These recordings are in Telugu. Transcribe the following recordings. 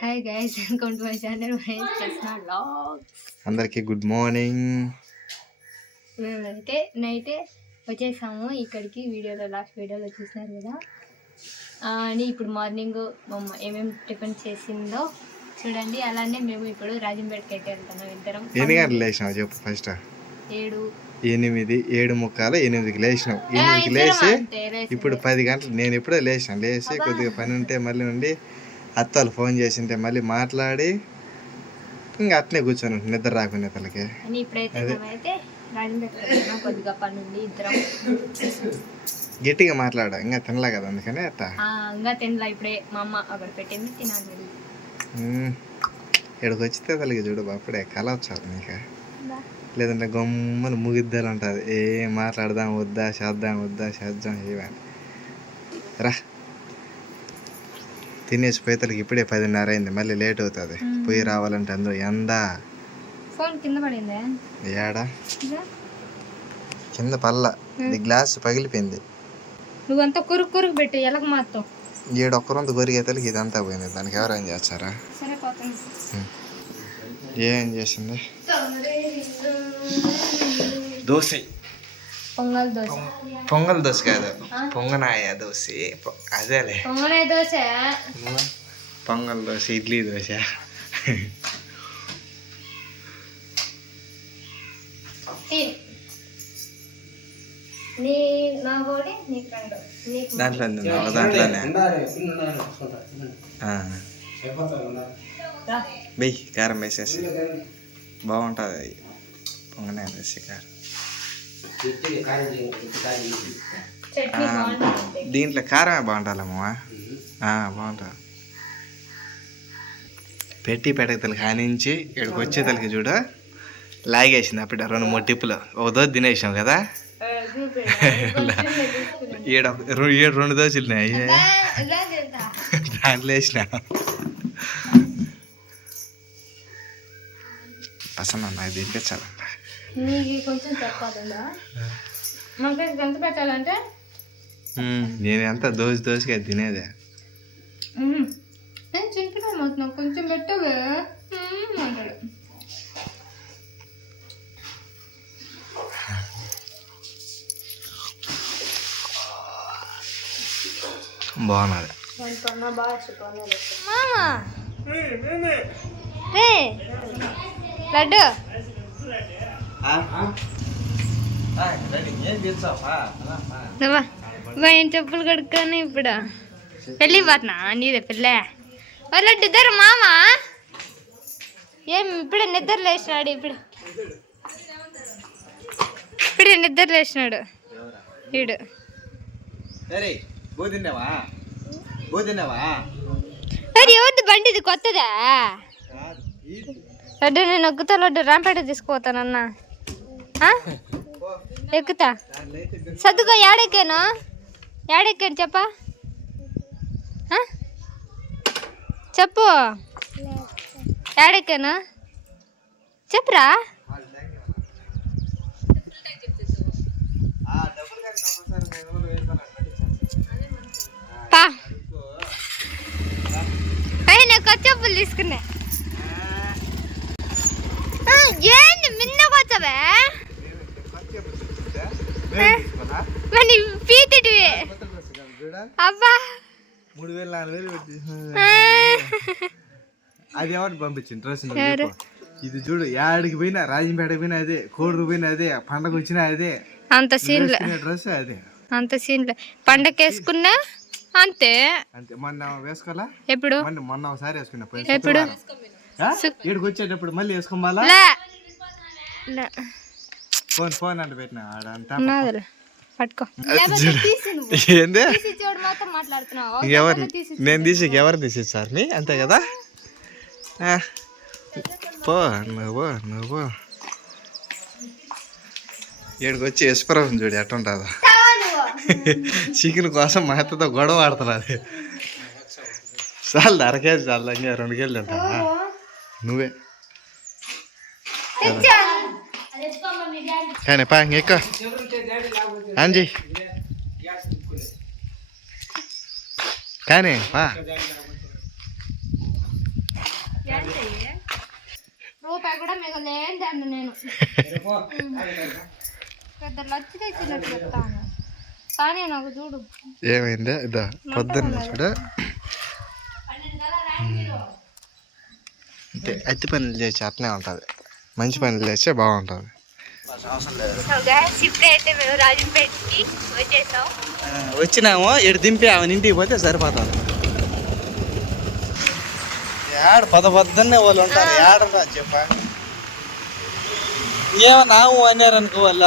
Hi guys welcome to my channel Mahesh Krishna vlogs అందరికీ గుడ్ మార్నింగ్ మేమైతే నైటే వచ్చేసాము. ఇక్కడికి వీడియోలో లాస్ట్ వీడియోలో చూసినారు కదా. అని ఇప్పుడు మార్నింగ్ మా అమ్మ ఏమేమి టిఫిన్ చేసిందో చూడండి. అలానే మేము ఇప్పుడు రాజంపేటకి అయితే వెళ్తున్నాం ఇద్దరం. ఎన్ని గంటలు లేచినావు చెప్పు ఫస్ట్ ఏడు. ఎనిమిది ఏడు ముక్కాలు ఎనిమిదికి లేచినావు. ఆ, ఎనిమిదికి లేచి. ఇప్పుడు పది గంటలు. నేను ఇప్పుడే లేచాను. లేచి కొద్దిగా పని ఉంటే మళ్ళీ ఉండి అత్తలు ఫోన్ చేసింటే మళ్ళీ మాట్లాడి ఇంకా అట్నే కూర్చొని నిద్ర రాకుండా తలకి గట్టిగా మాట్లాడ? ఇంకా తినలే కదా అందుకని అట్ట ఆ, ఇంకా తినలా. ఇప్పుడే మా అమ్మ అక్కడ పెట్టింది తినాలి. ఇక్కడికి వచ్చితే తలకి చూడు అప్పుడే కల వచ్చారు నీకు లేదంటే గమ్మని ముగిద్దాలు ఉంటుంది. ఏ మాట్లాడదాం వద్దా చేద్దాం వద్దా చేద్దాం ఇవని రా. తినేసి పోయేతలకి ఇప్పుడే పదిన్నర అయింది మళ్ళీ లేట్ అవుతుంది. పోయి రావాలంటే అందరూ ఎండ. ఫోన్ కింద పడిందే? ఏడా? ఇదా? కింద పల్ల. ఇది గ్లాస్ పగిలిపోయింది. నువ్వంతా కురుకు కురుకు పెట్టు ఎలక మాత్రం ఏడు ఒక్కరంత కొరిగేతలకి ఇదంతా పోయింది. దానికి ఎవరు ఏం చేస్తారా ఏం చేసింది? దోశ. పొంగల్ దోశ. పొంగల్ దోశ కాదు. పొంగనాయ దోశ. పొ- అదేలే పొంగనే దోశ? పొంగల్ దోశ ఇడ్లీ దోశ. దాంట్లో దాంట్లోనే. వెయ్యి కారం వేసేసి. బాగుంటుంది అది. పొంగనాయ దోశ కారం. దీంట్లో కారమే బాగుంటుందమ్మా బాగుంటుంది. పెట్టి పెట్టకతలకి కానించి ఇక్కడికి వచ్చే తలకి చూడు. లాగేసింది అప్పుడు రెండు మూడు టిప్పులు. ఒక దోశ తినేసాం కదా. ఏడు రెండు ఏడు రెండు దోశలు ఉన్నాయి? రా, రా చేద్దాం. దాంట్లో వేసిన. పసంద నాకు తినిపించాలంట నీకు కొంచెం చెప్పాలందా మనకి ఎంత పెట్టాలంటే? నేను ఎంత దోశ దోశగా తినేదే. నేను చిన్నపిల్ల మొత్తం కొంచెం పెట్టవే. అంటాడు. బాగున్నది. లడ్డు. భయం చెప్పులు కడుక్కొని ఇప్పుడు? పెళ్ళి పోతున్నా నీదే పిల్ల ఓ లడ్డు ఇద్దరు మామ ఏం ఇప్పుడే నిద్ర లేచినాడు ఇప్పుడు? ఇప్పుడే నిద్ర లేచినాడు. అది ఎవరిది బండి ఇది కొత్తదా లడ్డు నేను ఎక్కుతా లడ్డు రాంపేట తీసుకుపోతానన్నా? ఎక్కుతా. సర్దుకో ఏడెక్కాను ఏడెక్కాను చెప్పా? ఆ? చెప్పు. ఏడెక్కాను చెప్పురా. పా. అయ్యి నేను కొత్త చెప్పులు తీసుకున్నా ఏంది మిన్న కొత్తవే? పీతిటివి. అబ్బా. మూడు వేలు నాలుగు వేలు పెట్టి. అది ఎవరు పంపించింది? డ్రెస్? ఇది చూడు యాడికి పోయినా రాజంపేట పోయినా అదే కోడూరు పోయినా అదే పండగ వచ్చినా అదే. అంత సీన్లే. డ్రెస్ అదే. అంత సీన్లే. పండగ వేసుకున్నా అంతే. అంతే. మొన్న వేసుకోవాలా? ఎప్పుడు? మొన్న ఒకసారి వేసుకున్నా ఎప్పుడు? ఈడికి వచ్చేటప్పుడు మళ్ళీ వేసుకోమాలా లే. లే. ఫోన్ ఫోన్ అంటే పెట్టిన? ఆడంతా ఉన్నదిలే. పట్టుకో. ఏంది? ఎవరు నేను తీసి ఎవరు తీసిచ్చారు నీ అంతే కదా. పో నువ్వు నువ్వు ఏడికి వచ్చి ఎస్పరం చూడు ఎట్టుంటుందో చికెన్ కోసం మా అత్తతో గొడవ ఆడుతున్నది చాలు అర కేజీ చాలు ఇంకా రెండు కేజీలు తింటావా? నువ్వే. కానీ పా ఇంకెక్క అంజీ కానీ పా రూపాయి కూడా మిగలేదండి నేను పెద్ద లచ్చి తెచ్చినట్టు చెప్తాను కానీ నాకు చూడు. ఏమైందా ఇదా పొద్దున్న చూడ అంటే అతి పనులు చేసి అట్నే ఉంటుంది. మంచి పనులు చేస్తే బాగుంటుంది. వచ్చినాము ఇటు దింపి ఆమె ఇంటికి పోతే సరిపోతుంది ఏడు పద పొద్దున్నే వాళ్ళు ఉంటారు ఏడరా చెప్ప. ఏమో నావు అన్నారు అనుకో వాళ్ళ.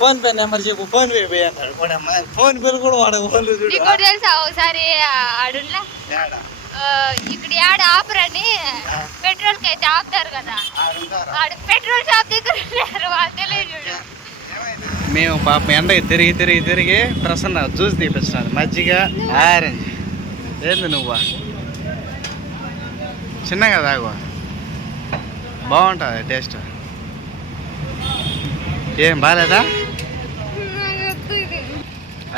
ఫోన్ పే నెంబర్ చెప్పు ఫోన్ పే పోయి కూడా ఫోన్ పేరు కూడా వాడు ఫోన్ చూడు. ఒకసారి ఏడా? ఇక్కడ యాడ ఆపరని పెట్రోల్కి అయితే ఆపుతారు కదా. పెట్రోల్ షాప్ దగ్గర ఉన్నారు వాళ్ళు తెలియదు చూడు. మేము పాపం ఎండకి తిరిగి తిరిగి తిరిగి ప్రసన్న జ్యూస్ తీపిస్తున్నాను మజ్జిగ ఆరెంజ్. ఏంది నువ్వు? చిన్నగా తాగు. బాగుంటుంది టేస్ట్. ఏం బాగాలేదా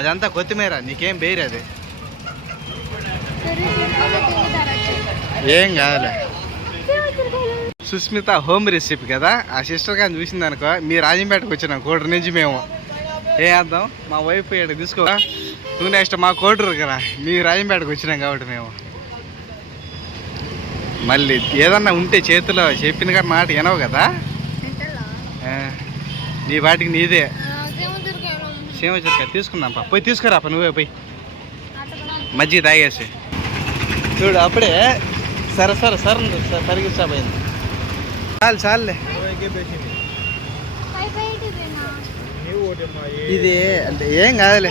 అదంతా కొత్తిమీర నీకేం వేయరు అది? ఏం కాదులే. సుస్మిత హోమ్ రెసిపీ కదా? ఆ సిస్టర్ గారిని చూసింది అనుకో మీ రాజంపేటకు వచ్చినాం కోటరు నుంచి మేము. ఏం చేద్దాం? మా వైఫ్ ఇక్కడ తీసుకో. నువ్వు నెక్స్ట్ మా కోటరు కదా మీ రాజంపేటకు వచ్చినాం కాబట్టి మేము. మళ్ళీ ఏదన్నా ఉంటే చేతిలో చెప్పిన కానీ మాట వినవు కదా? నీ వాటికి నీదే. సేమ తీసుకుందాం పోయి తీసుకురా నువ్వే పోయి. మజ్జిగ తాగేసి. చూడు అప్పుడే సరే సరే సరే సరే పరిగిస్తా పోయింది. చాలు చాలులే. ఇది అంటే ఏం కాదులే.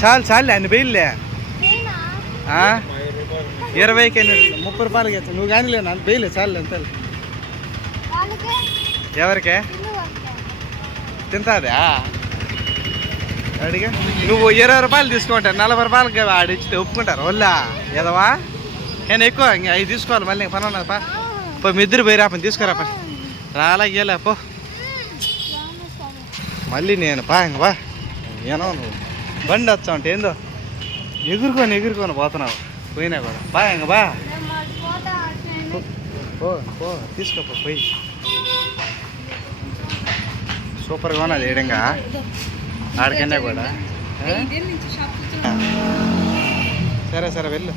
చాలు చాలులే అన్ని బయలులే ఆ? ఇరవైకి ఎన్ని ముప్పై రూపాయలకి ఇస్తా నువ్వు కానీ లేను అంత బయలు చాలు అంతే ఎవరికే? తింటాదా అడిగా నువ్వు ఇరవై రూపాయలు తీసుకుంటా నలభై రూపాయలకి ఆడిచ్చితే ఒప్పుకుంటారు వల్లా ఎదవా నేను ఎక్కువ ఇంకా అవి తీసుకోవాలి మళ్ళీ పని ఉన్నది పా పో మీ ఇద్దరు పోయి రాపని తీసుకురా పని రాలా గేలే పో. మళ్ళీ నేను పా ఇంక బా ఏనో నువ్వు. బండి వచ్చా ఉంటే ఏందో? ఎగురుకొని ఎగురుకొని పోతున్నావు. పోయినా కూడా. బా ఇంక బా పో పో తీసుకోపో పోయి. సూపర్గా ఉన్నది ఏడంగా ఆడికన్నా కూడా? సరే సరే వెళ్ళు.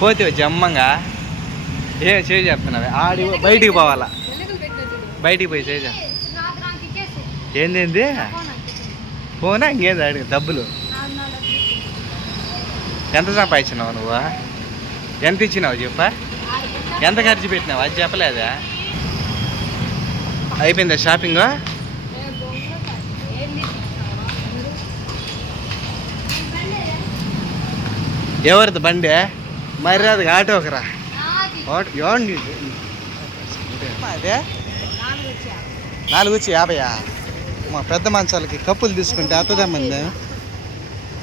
పోతే జమ్మంగా ఏ చేయి చెప్తున్నావే ఆడి బయటికి పోవాలా? బయటికి పోయి చేయి ఏందేంది పోనా ఇంకేంది? అడిగి డబ్బులు. ఎంత సంపాదించినావు నువ్వు? ఎంత ఇచ్చినావు చెప్పా? ఎంత ఖర్చు పెట్టినావు? అది చెప్పలేదా? అయిపోయిందా షాపింగ్? ఎవరిది బండి? మర్యాద ఆటోకరా ఆటో ఒకరా? అదే? నాలుగు వచ్చి యాభైయా? మా పెద్ద మంచాలకి కప్పులు తీసుకుంటే అత్తదమ్మంది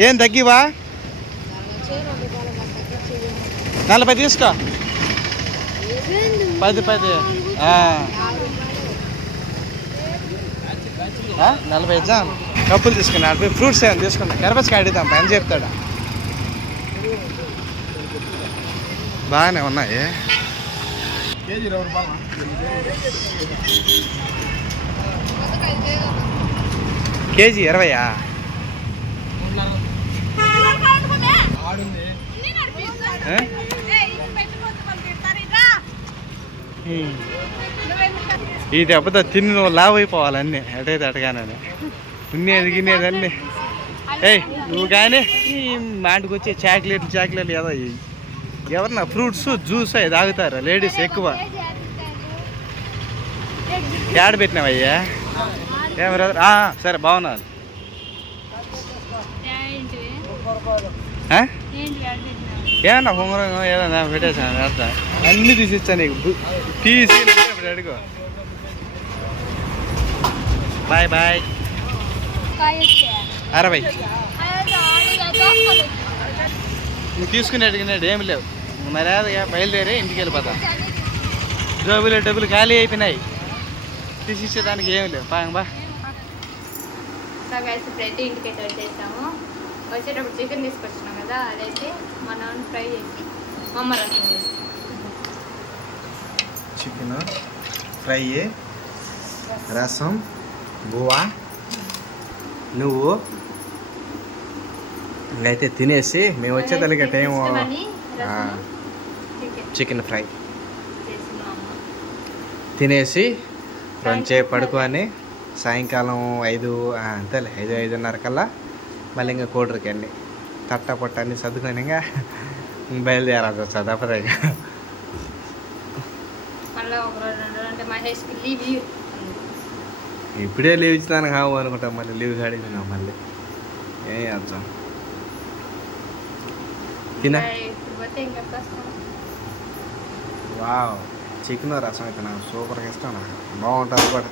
ఏం తగ్గివా? నలభై తీసుకో. పది పది ఆ. ఆ, నలభై ఇద్దాం కప్పులు తీసుకుని నలభై ఫ్రూట్స్ ఏమైనా తీసుకున్నా కరపచ్చి అడుగుదాం పని చెప్తాడా? బాగానే ఉన్నాయి. కేజీ ఇరవయా? ఆ? ఈ దెబ్బతో తిని నువ్వు లావ్ అయిపోవాలన్నీ ఎటైతే అటగానే తినేది గినేది అన్నీ. ఏయ్ నువ్వు కానీ ఈ మాటికి వచ్చే చాక్లెట్లు చాక్లెట్లు ఏదో ఎవరన్నా ఫ్రూట్స్ జ్యూస్ అవి తాగుతారు? లేడీస్ ఎక్కువ. యాడ పెట్టినావయ్యా? ఏం బ్రదర్? సరే బాగున్నాను. ఏమన్నా ఉంగరం ఏదన్నా పెట్టేసాను అట్లా. అన్ని తీసి ఇచ్చా నీకు తీసి అడుగు. Bye bye. అరవై. నువ్వు తీసుకుని అడిగినాడు ఏమి లేవు. మర్యాదగా బయలుదేరి ఇంటికి వెళ్ళిపోతా. జోబులో డబ్బులు ఖాళీ అయిపోయినాయి. తీసి ఇచ్చేదానికి ఏం లేవు. పాంగ బా. సో గైస్ ఇప్పుడైతే ఇంటికి అయితే వచ్చేసాము. వచ్చేటప్పుడు చికెన్ తీసుకొచ్చినాం కదా అదైతే మా నాన్న ఫ్రై చేసి మా అమ్మ రసం చేసి. చికెన్ ఫ్రై రసం బువ్వా? నువ్వు? ఇంకైతే తినేసి మేము వచ్చేదానికి టైం. రసం చికెన్ ఫ్రై తినేసి కొంచెం పడుకొని సాయంకాలం ఐదు ఆ, అంతేలే ఐదు ఐదున్నర కల్లా మళ్ళీ ఇంకా కోటరికి వెళ్ళి తట్ట పొట్ట అన్ని సర్దుకొని ఇంకా బయలుదేరాల్సి వస్తుంది తప్పదే ఇక. మళ్ళీ ఒక రోజు అంటే మహేష్కి లీవ్ ఇప్పుడే లీవ్ ఇచ్చినాను కావు అనుకుంటాం మళ్ళీ లీవ్ అడిగినాం మళ్ళీ. ఏం చేద్దాం తినా వావ్. చికెన్ రసం అయితే నాకు సూపర్గా ఇష్టం నాకు. బాగుంటుంది కూడా.